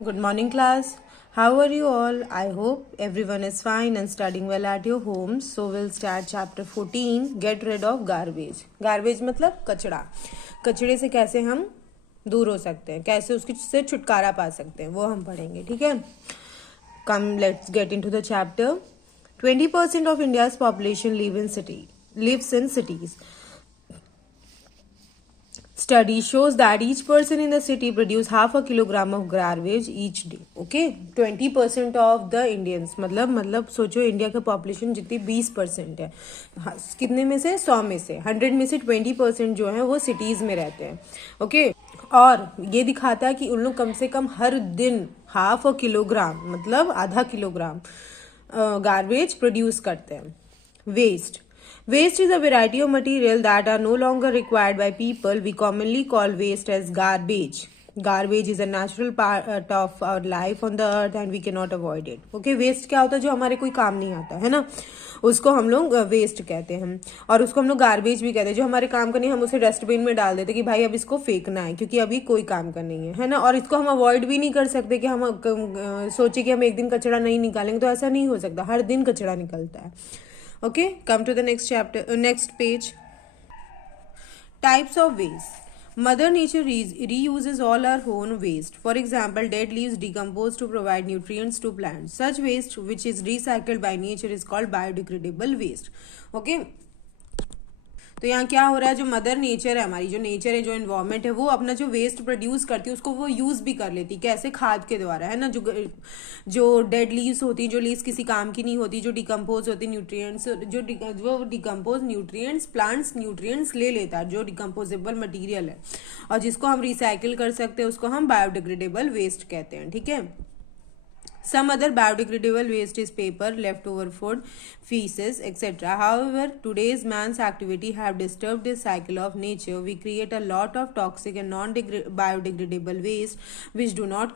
Good morning, class. How are you all? I hope everyone is fine and studying well at your homes. So we'll start chapter 14. Get rid of garbage. Garbage मतलब कचड़ा. कचड़े से कैसे हम दूर हो सकते हैं, कैसे उसकी से छुटकारा पा सकते हैं, वो हम पढ़ेंगे. ठीक है. Come, let's get into the chapter. 20% of India's population lives in cities. Study shows that each person in the city produce half a kilogram of garbage each day. Okay, 20% of the Indians मतलब सोचो India का population जितनी 20% है. कितने में से 100 में से 100 में से 20% जो है वो सिटीज में रहते हैं. ओके और ये दिखाता है कि उन लोग कम से कम हर दिन हाफ अ किलोग्राम मतलब आधा किलोग्राम गार्बेज प्रोड्यूस करते हैं. Waste is a variety of material that are no longer required by people. We commonly call waste as garbage. Garbage is a natural part of our life on the earth and we cannot avoid it. Okay, waste क्या होता है? जो हमारे कोई काम नहीं आता है ना, उसको हम लोग वेस्ट कहते हैं. और उसको हम लोग गार्बेज भी कहते हैं. जो हमारे काम का नहीं, हम उसे डस्टबिन में डाल देते कि भाई अब इसको फेंकना है क्योंकि अभी कोई काम का नहीं है ना. और इसको हम अवॉइड भी नहीं कर सकते कि हम सोचे कि हम एक दिन कचरा नहीं निकालेंगे, तो ऐसा नहीं हो सकता. हर दिन कचरा निकलता है. Okay, come to the next chapter, next page. Types of waste. Mother Nature reuses all our own waste. For example, dead leaves decompose to provide nutrients to plants. Such waste, which is recycled by nature, is called biodegradable waste. Okay. तो यहाँ क्या हो रहा है, जो mother nature है हमारी, जो नेचर है, जो इन्वायरमेंट है, वो अपना जो वेस्ट प्रोड्यूस करती है उसको वो यूज़ भी कर लेती. कैसे? खाद के द्वारा, है ना. जो डेड लीव्स होती, जो लीव्स किसी काम की नहीं होती, जो डिकम्पोज होती न्यूट्रिएंट्स, जो डिकम्पोज न्यूट्रिएंट्स प्लांट्स न्यूट्रिएंट्स ले लेता है, जो डिकम्पोजेबल मटीरियल है और जिसको हम रिसाइकिल कर सकते हैं, उसको हम बायोडिग्रेडेबल वेस्ट कहते हैं. ठीक है. Some other biodegradable waste is paper, leftover food, feces, etc. However, today's man's activity have disturbed this cycle of nature. We create a lot of toxic and non-biodegradable waste which do not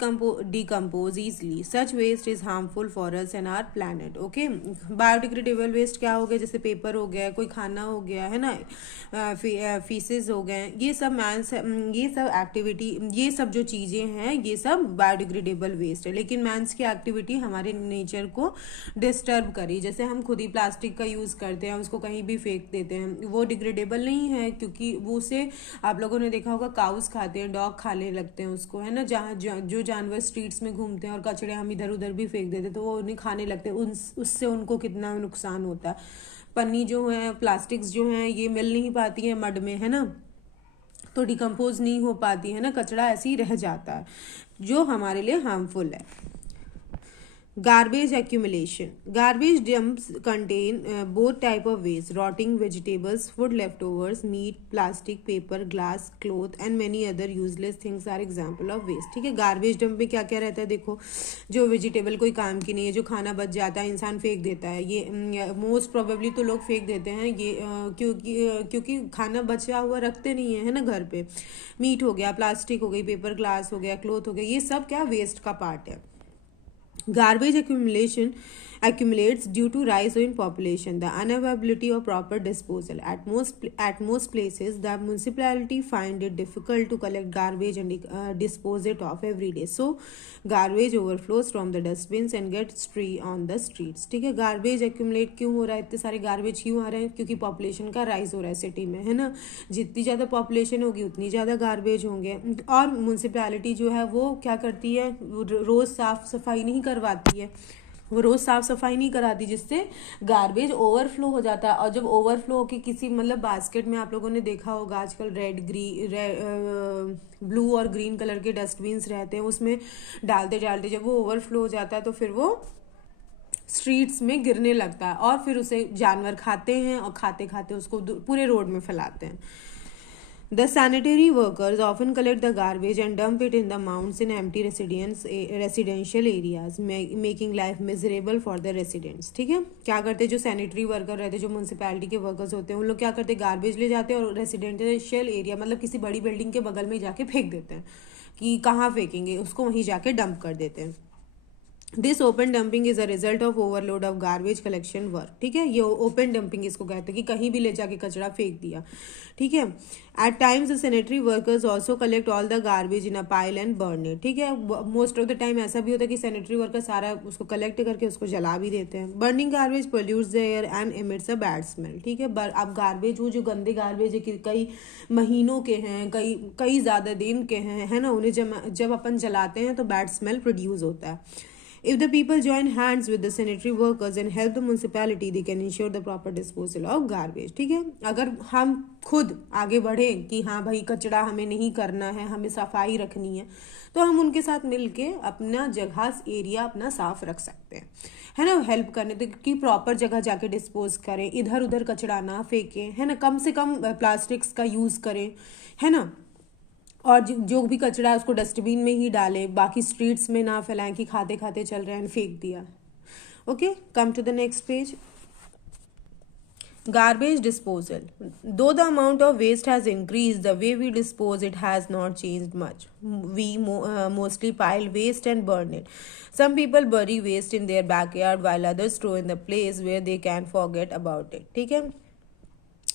decompose easily. Such waste is harmful for us and our planet. Okay, biodegradable waste क्या हो गया? जैसे paper हो गया, कोई खाना हो गया, है ना, फीसेस हो गए, ये सब ये सब एक्टिविटी, ये सब जो चीज़ें हैं, ये सब बायोडिग्रेडेबल वेस्ट है. लेकिन मैंस की एक्टिविटी हमारे नेचर को डिस्टर्ब करी. जैसे हम खुद ही प्लास्टिक का यूज़ करते हैं, उसको कहीं भी फेंक देते हैं, वो डिग्रेडेबल नहीं है क्योंकि वो उसे आप लोगों ने देखा होगा काउस खाते हैं, डॉग खाने लगते हैं उसको, है ना. जहाँ जो जानवर स्ट्रीट्स में घूमते हैं और कचड़े हम इधर उधर भी फेंक देते हैं तो वो उन्हें खाने लगते हैं. उससे उनको कितना नुकसान होता है. पन्नी जो है, प्लास्टिक्स जो हैं, ये मिल नहीं पाती है मड में, है ना, तो डिकम्पोज नहीं हो पाती है ना, कचड़ा ऐसे ही रह जाता है जो हमारे लिए हार्मफुल है. Garbage accumulation. Garbage dumps contain both type of waste: rotting vegetables, food leftovers, meat, plastic, paper, glass, cloth and many other useless things are example of waste. ठीक है. गार्बेज डंप में क्या क्या रहता है? देखो, जो वेजिटेबल कोई काम की नहीं है, जो खाना बच जाता है, इंसान फेंक देता है. ये मोस्ट प्रोबेबली तो लोग फेंक देते हैं ये क्योंकि खाना बचा हुआ रखते नहीं है ना घर पे. मीट हो गया, प्लास्टिक हो गई, पेपर, ग्लास हो गया, क्लोथ हो गया, ये सब क्या वेस्ट का पार्ट है. Garbage accumulates due to rise in population, the unavailability of proper disposal. At most places, the municipality find it difficult to collect garbage and dispose it off every day. So, garbage overflows from the dustbins and gets free on the streets. ठीक है. Garbage accumulate क्यों हो रहा है? इतने सारे garbage क्यों आ रहे हैं? क्योंकि पॉपुलेशन का राइज हो रहा है सिटी में, है ना. जितनी ज़्यादा पॉपुलेशन होगी उतनी ज़्यादा गार्बेज होंगे. और म्यूनसिपैलिटी जो है वो क्या करती है? रोज़ साफ सफाई नहीं करवाती है, वो रोज़ साफ सफाई नहीं कराती, जिससे गार्बेज ओवरफ्लो हो जाता है. और जब ओवरफ्लो होकर किसी मतलब बास्केट में, आप लोगों ने देखा होगा आजकल ब्लू और ग्रीन कलर के डस्टबिन्स रहते हैं, उसमें डालते डालते जब वो ओवरफ्लो हो जाता है तो फिर वो स्ट्रीट्स में गिरने लगता है और फिर उसे जानवर खाते हैं और खाते खाते उसको पूरे रोड में फैलाते हैं. The sanitary workers often collect the garbage and dump it in the mounds in empty residential areas, making life miserable for the residents. ठीक है. क्या करते हैं जो सैनिटरी वर्कर रहते हैं, जो म्यूनसिपैलिटी के वर्कर्स होते हैं, उन लोग क्या करते हैं? गार्बेज ले जाते हैं और रेसिडेंशियल एरिया मतलब किसी बड़ी बिल्डिंग के बगल में जाके फेंक देते हैं कि कहाँ फेंकेंगे, उसको वहीं जाके डंप कर देते हैं. This open dumping is a result of overload of garbage collection work, ठीक है, ये ओपन डंपिंग इसको कहते हैं कि कहीं भी ले जाके कचरा फेंक दिया, ठीक है। At times the sanitary workers also collect all the garbage in a pile and burn it, ठीक है। मोस्ट ऑफ द टाइम ऐसा भी होता है कि सैनिटरी वर्कर सारा उसको कलेक्ट करके उसको जला भी देते हैं। Burning garbage pollutes the air and emits a bad smell, ठीक है। अब गार्बेज वो जो गंदे गार्बेज है कि कई महीनों के हैं, कई कई ज़्यादा दिन के हैं, है ना, उन्हें जब अपन जलाते हैं तो बैड स्मेल प्रोड्यूस होता है। If the people join hands with the sanitary workers and help the municipality, they can ensure the proper disposal of garbage, ठीक है। अगर हम खुद आगे बढ़े कि हाँ भाई कचरा हमें नहीं करना है, हमें सफाई रखनी है, तो हम उनके साथ मिलके अपना जगह एरिया अपना साफ रख सकते हैं, है ना। हेल्प करने तो कि प्रॉपर जगह जाके डिस्पोज करें, इधर उधर कचरा ना फेंकें, है ना, कम से कम प्लास्टिक्स का यूज़ करें, है ना। और जो भी कचरा है उसको डस्टबिन में ही डालें, बाकी स्ट्रीट्स में ना फैलाएं कि खाते खाते चल रहे हैं फेंक दिया। Okay, come to the next page. Garbage disposal. Though the amount of waste has increased, the way we dispose it has not changed much. We mostly pile waste and burn it. Some people bury waste in their backyard while others throw in the place where they can forget about it. ठीक है,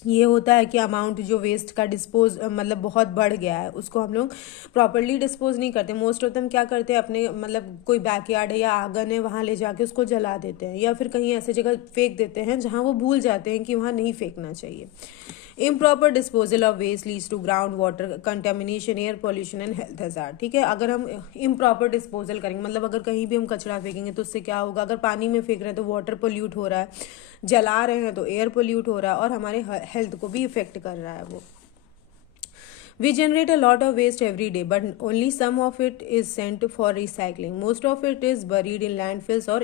ये होता है कि amount जो waste का dispose मतलब बहुत बढ़ गया है, उसको हम लोग प्रॉपरली डिस्पोज नहीं करते। मोस्ट ऑफ दम क्या करते हैं, अपने मतलब कोई बैकयार्ड है या आंगन है वहाँ ले जाके उसको जला देते हैं, या फिर कहीं ऐसे जगह फेंक देते हैं जहाँ वो भूल जाते हैं कि वहाँ नहीं फेंकना चाहिए। Improper disposal of waste leads to ground water contamination, air pollution and health hazard, ठीक है। अगर हम इम्प्रॉपर डिस्पोजल करेंगे, मतलब अगर कहीं भी हम कचरा फेंकेंगे तो उससे क्या होगा, अगर पानी में फेंक रहे हैं तो वाटर पोल्यूट हो रहा है, जला रहे हैं तो एयर पोल्यूट हो रहा है, और हमारे हेल्थ को भी इफेक्ट कर रहा है वो। We generate a lot of waste every day, but only some of it is sent for recycling. Most of it is buried in landfills or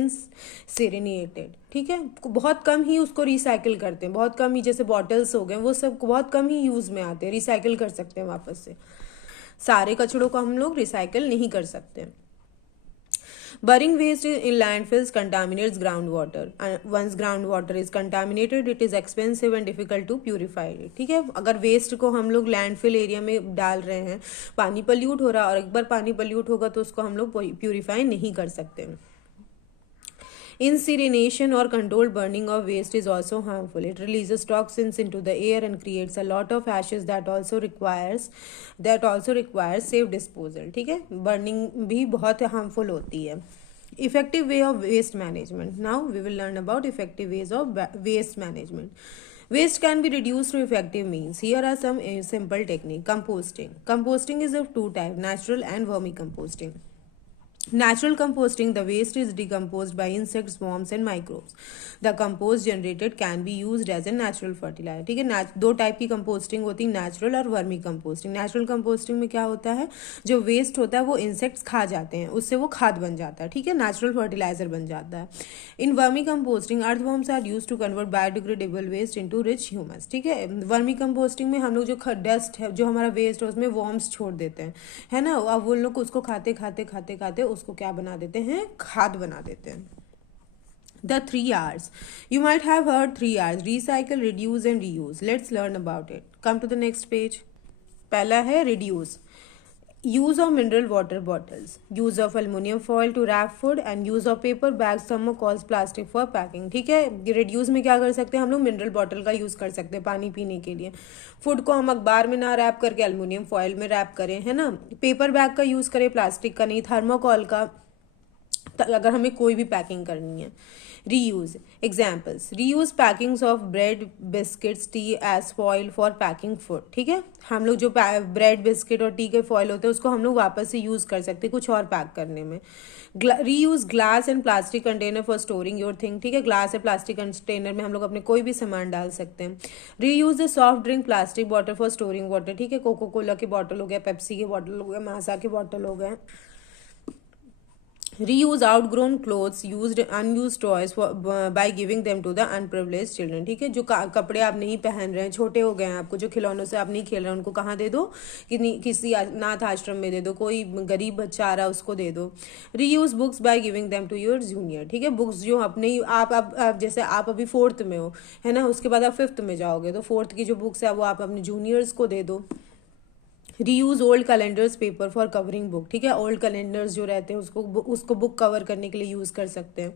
incinerated. ठीक है, बहुत कम ही उसको रिसाइकिल करते हैं, बहुत कम ही, जैसे बॉटल्स हो गए वो सब बहुत कम ही यूज़ में आते हैं, रिसाइकिल कर सकते हैं वापस से। सारे कचड़ों को हम लोग रिसाइकिल नहीं कर सकते। Burying waste in landfills contaminates groundwater. Once groundwater is contaminated, it is expensive and difficult to purify it. ठीक है, अगर वेस्ट को हम लोग लैंडफिल एरिया में डाल रहे हैं, पानी पल्यूट हो रहा है, और एक बार पानी पल्यूट होगा तो उसको हम लोग प्यूरिफाई नहीं कर सकते। Incineration or controlled burning of waste is also harmful. It releases toxins into the air and creates a lot of ashes that also requires safe disposal. ठीक है, burning भी बहुत harmful होती है। Effective way of waste management. Now we will learn about effective ways of waste management. Waste can be reduced through effective means. Here are some simple technique. Composting. Composting is of two types, natural and vermicomposting. Natural composting, the waste is decomposed by insects, worms and microbes. The compost generated can be used as a natural fertilizer. ठीक है, दो type की composting होती है, natural और vermi composting. Natural composting में क्या होता है, जो वेस्ट होता है वो इंसेक्ट्स खा जाते हैं, उससे वो खाद बन जाता है, ठीक है, नेचुरल फर्टिलाइजर बन जाता है। In vermicomposting, earthworms are use to convert biodegradable waste into rich humus. ठीक है, वर्मी कंपोस्टिंग में हम लोग जो डस्ट है, जो हमारा वेस्ट है, उसमें वर्म्स छोड़ देते हैं, है ना, अब वो लोग उसको खाते खाते खाते खाते उसको क्या बना देते हैं, खाद बना देते हैं। The 3 R's. You might have heard 3 R's: recycle, reduce and reuse. Let's learn about it. Come to the next page. पहला है reduce. Use of mineral water bottles, use of aluminum foil to wrap food and use of paper bags, thermocols, plastic for packing. ठीक है, reduce में क्या कर सकते हैं हम लोग, मिनरल बॉटल का यूज़ कर सकते हैं पानी पीने के लिए। फूड को हम अखबार में ना रैप करके एल्युमिनियम फॉयल में रैप करें, है ना। पेपर बैग का यूज़ करें, प्लास्टिक का नहीं, थर्मोकॉल का, अगर हमें कोई भी पैकिंग करनी है। Reuse. Examples: reuse packings of bread, biscuits, tea as foil for packing food. ठीक है, हम लोग जो ब्रेड बिस्किट और टी के फॉयल होते हैं उसको हम लोग वापस से यूज़ कर सकते हैं कुछ और पैक करने में। Reuse glass and plastic container for storing your thing. ठीक है, ग्लास या प्लास्टिक कंटेनर में हम लोग अपने कोई भी सामान डाल सकते हैं। Reuse the soft drink plastic bottle for storing water. ठीक है, कोको कोला की बॉटल हो गया, पेप्सी की बॉटल हो गया, माजा की बॉटल हो गए। Reuse outgrown clothes, used unused toys by giving them to the unprivileged children. ठीक है, जो कपड़े आप नहीं पहन रहे हैं, छोटे हो गए हैं आपको, जो खिलौनों से आप नहीं खेल रहे हैं, उनको कहाँ दे दो, किसी अनाथ आश्रम में दे दो, कोई गरीब बच्चा आ रहा है उसको दे दो। Reuse books by giving them to your junior. ठीक है, बुक्स जो अपने ही आप जैसे आप अभी 4th में हो, है ना, उसके बाद आप 5th में जाओगे तो 4th की जो बुक्स है वो आप अपने जूनियर्स को दे दो। Reuse old calendars paper for covering book, ठीक है, ओल्ड कैलेंडर्स जो रहते हैं उसको बुक कवर करने के लिए यूज़ कर सकते हैं।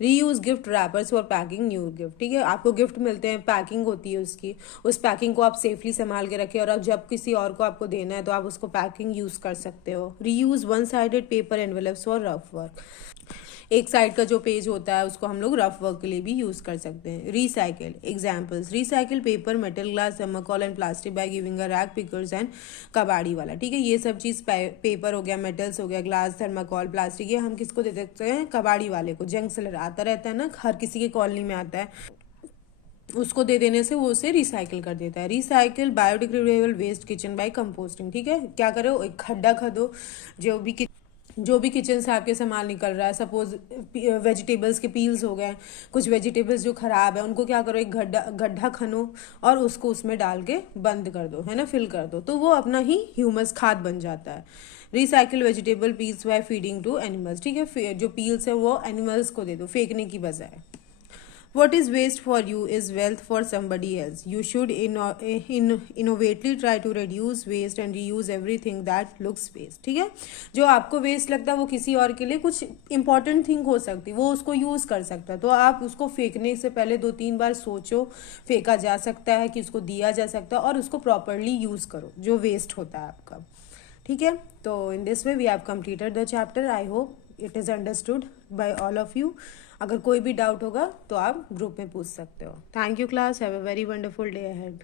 Reuse gift rappers for packing new gift, ठीक है, आपको गिफ्ट मिलते हैं, पैकिंग होती है उसकी, उस पैकिंग को आप सेफली संभाल के रखें और अब जब किसी और को आपको देना है तो आप उसको पैकिंग यूज़ कर सकते हो। Reuse one sided paper envelopes for rough work, एक साइड का जो पेज होता है उसको हम लोग रफ वर्क के लिए भी यूज कर सकते हैं। Recycle examples, recycle paper, metal, glass, thermocol and plastic by giving a rack, pickers and कबाड़ी वाला, ठीक है, ये सब चीज़ पेपर हो गया, मेटल्स हो गया, ग्लास, थर्माकोल, प्लास्टिक, ये हम किसको दे सकते हैं, कबाड़ी वाले को। जंक सेलर आता रहता है ना, हर किसी के कॉलोनी में आता है, उसको दे देने से वो उसे रिसाइकिल कर देता है। Recycle biodegradable waste kitchen by composting, ठीक है, क्या करो, एक खड्डा खोदो, जो भी किचन से आपके सामान निकल रहा है, सपोज वेजिटेबल्स के पील्स हो गए, कुछ वेजिटेबल्स जो खराब है उनको क्या करो, एक गड्ढा खनो और उसको उसमें डाल के बंद कर दो, है ना, फिल कर दो, तो वो अपना ही ह्यूमस खाद बन जाता है। Recycle vegetable peels by feeding to animals, ठीक है, जो पील्स है वो एनिमल्स को दे दो फेंकने की बजाय। What is waste for you is wealth for somebody else. You should innovatively try to reduce waste and reuse everything that looks waste. ठीक है, जो आपको वेस्ट लगता है वो किसी और के लिए कुछ इंपॉर्टेंट थिंग हो सकती है, वो उसको यूज़ कर सकता है, तो आप उसको फेंकने से पहले 2-3 बार सोचो, फेंका जा सकता है कि उसको दिया जा सकता है, और उसको प्रॉपरली यूज़ करो जो वेस्ट होता है आपका, ठीक है। तो in this way we have completed the chapter. I hope it is understood by all of you. अगर कोई भी डाउट होगा तो आप ग्रुप में पूछ सकते हो। Thank you class, have a very wonderful day ahead.